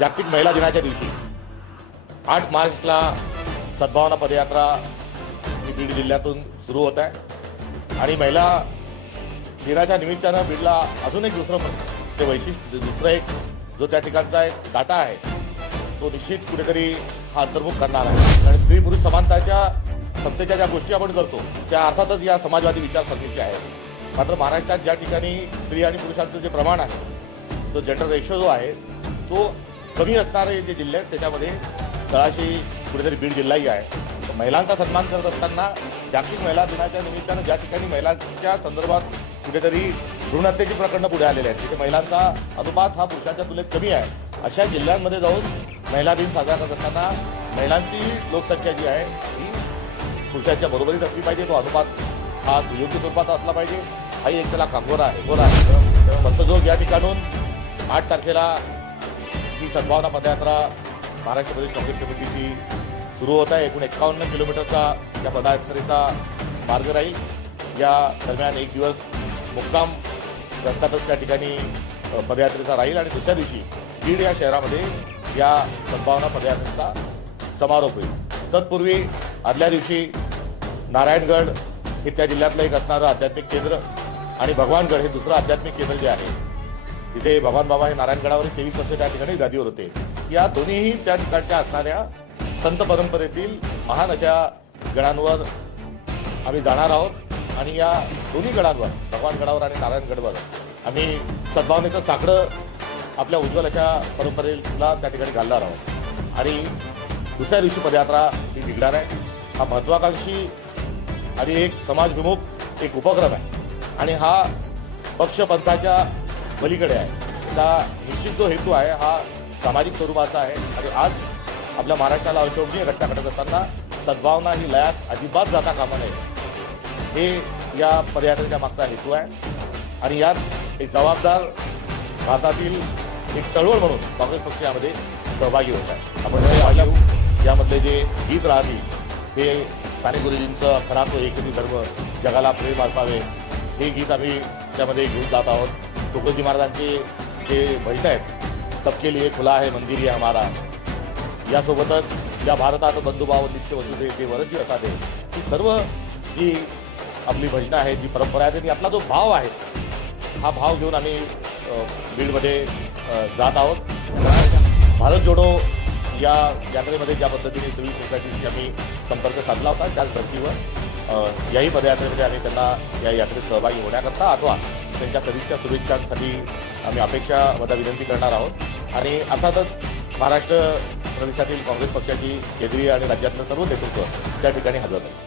जागतिक महिला दिनाच्या दिवशी आठ मार्चला सद्भावना पदयात्रा ही बीड जिल्ह्यातून सुरू होत आहे. आणि महिला दिनाच्या निमित्तानं बीडला अजून एक दुसरं ते वैशिष्ट्य दुसरं एक जो त्या ठिकाणचा एक डाटा आहे तो निश्चित कुठेतरी हा अंतर्मुख करणार आहे. आणि स्त्री पुरुष समानताच्या समतेच्या ज्या गोष्टी आपण करतो त्या अर्थातच या समाजवादी विचारसरणीचे आहेत. मात्र महाराष्ट्रात ज्या ठिकाणी स्त्री आणि पुरुषांचं जे प्रमाण आहे तो जेंडर रेशो जो आहे तो कमी असणारे जे जिल्हे आहेत त्याच्यामध्ये तळाशी कुठेतरी बीड जिल्हाही आहे. महिलांचा सन्मान करत असताना जागतिक महिला दिनाच्या निमित्तानं ज्या ठिकाणी महिलांच्या संदर्भात कुठेतरी भ्रूणहत्येची प्रकरणं पुढे आलेले आहेत तिथे महिलांचा अनुपात हा पुरुषांच्या तुलनेत कमी आहे. अशा जिल्ह्यांमध्ये जाऊन महिला दिन साजरा करत असताना महिलांची लोकसंख्या जी आहे ही पुरुषांच्या बरोबरीत असली पाहिजे तो अनुपात हा सुयोग्य स्वरूपात असला पाहिजे. हाही एक त्याला कांगोरा आहे. गोरा आहे तेव्हा या ठिकाणून आठ तारखेला ही सद्भावना पदयात्रा महाराष्ट्र प्रदेश काँग्रेस कमिटीची सुरू होत आहे. एकूण एकावन्न किलोमीटरचा या पदयात्रेचा मार्ग राहील. या दरम्यान एक दिवस मुक्काम रस्त्यातच त्या ठिकाणी पदयात्रेचा राहील आणि दुसऱ्या दिवशी बीड या शहरामध्ये या सद्भावना पदयात्रेचा समारोप होईल. तत्पूर्वी आदल्या दिवशी नारायणगड हे त्या जिल्ह्यातलं एक असणारं आध्यात्मिक केंद्र आणि भगवानगड हे दुसरं आध्यात्मिक केंद्र जे आहे तिथे भगवान बाबा हे नारायणगडावर तेवीस वर्ष त्या ठिकाणी गादीवर होते. या दोन्हीही त्या ठिकाणच्या असणाऱ्या संत परंपरेतील महान अशा गडांवर आम्ही जाणार आहोत आणि या दोन्ही गडांवर भगवान गडावर आणि नारायणगडवर आम्ही सद्भावनेचं साकडं आपल्या उज्ज्वल अशा परंपरेला त्या ठिकाणी घालणार आहोत. आणि दुसऱ्या दिवशी पदयात्रा ही निघणार आहे. हा महत्वाकांक्षी आणि एक समाजविमुख एक उपक्रम आहे. आणि हा पक्षपंथाच्या पलीकडे आहे. त्या निश्चित जो हेतू आहे हा सामाजिक स्वरूपाचा आहे. आणि आज आपल्या महाराष्ट्राला अशोभनीय घटना घडत असताना सद्भावना ही लयात अजिबात जाता कामा नये. हे या पदयात्रेच्या मागचा हेतू आहे. आणि यात एक जबाबदार भारतातील एक चळवळ म्हणून काँग्रेस पक्ष यामध्ये सहभागी होत आहे. आपण पाहिलं. यामधले जे गीत राहतील ते साने गुरुजींचं खरा तो एकही धर्म जगाला प्रेम वाजवावे हे गीत आम्ही त्यामध्ये घेऊन जात आहोत. तुकडोजी महाराजांचे जे भजन आहेत सबके लिए खुला आहे मंदिर आहे हमारा. यासोबतच या भारतात बंधुभाव नित्य वसुदे ते वरची असादे ही सर्व जी आपली भजनं आहेत जी परंपरा आहे आणि आपला जो भाव आहे हा भाव घेऊन आम्ही बीडमध्ये जात आहोत. भारत जोडो या यात्रेमध्ये ज्या पद्धतीने सिव्हिल सोसायटीशी आम्ही संपर्क साधला होता त्याच धर्तीवर याही पदयात्रेमध्ये आम्ही त्यांना या यात्रेत सहभागी होण्याकरता अथवा त्यांच्या सदिच्छा शुभेच्छांसाठी आम्ही अपेक्षा वदा विनंती करणार आहोत. आणि अर्थातच महाराष्ट्र प्रदेशातील काँग्रेस पक्षाची केंद्रीय आणि राज्यातलं सर्व नेतृत्व त्या ठिकाणी हजर आहे.